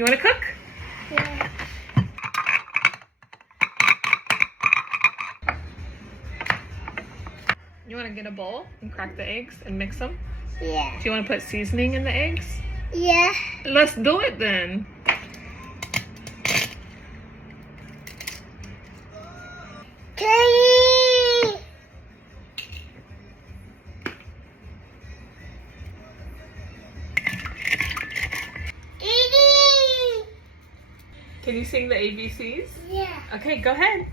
You want to cook? Yeah. You want to get a bowl and crack the eggs and mix them? Yeah. Do you want to put seasoning in the eggs? Yeah. Let's do it then. Can you sing the ABCs? Yeah. Okay, go ahead.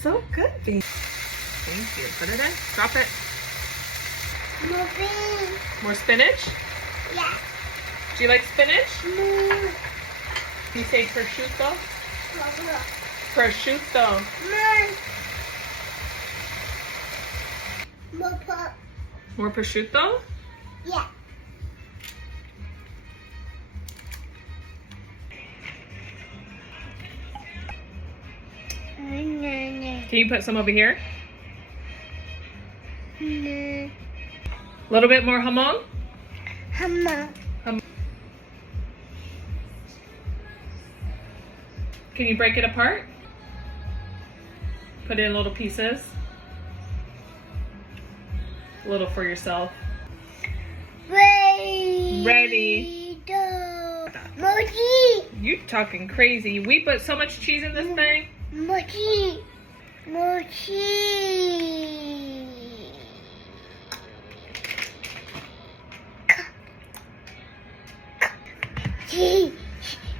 So good, baby. Thank you. Put it in. Drop it. Moving. More spinach? Yeah. Do you like spinach? Move. You say prosciutto? Prosciutto. More pop. More prosciutto? Yeah. Can you put some over here? No. A little bit more jamon? Hammer. Can you break it apart? Put it in little pieces. A little for yourself. Ready. Mochi. You talking crazy. We put so much cheese in this thing. Mochi. Mochi.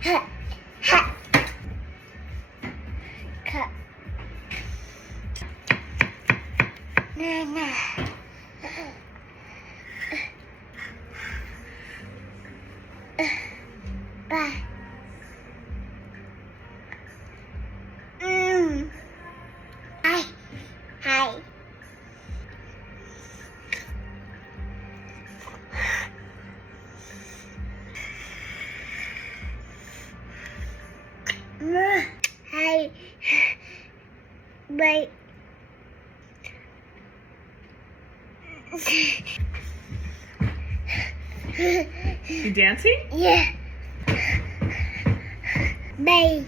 Ha. Ha. Cut. Nah. Bye. Hi. Hi. Bye. You dancing? Yeah. Bye.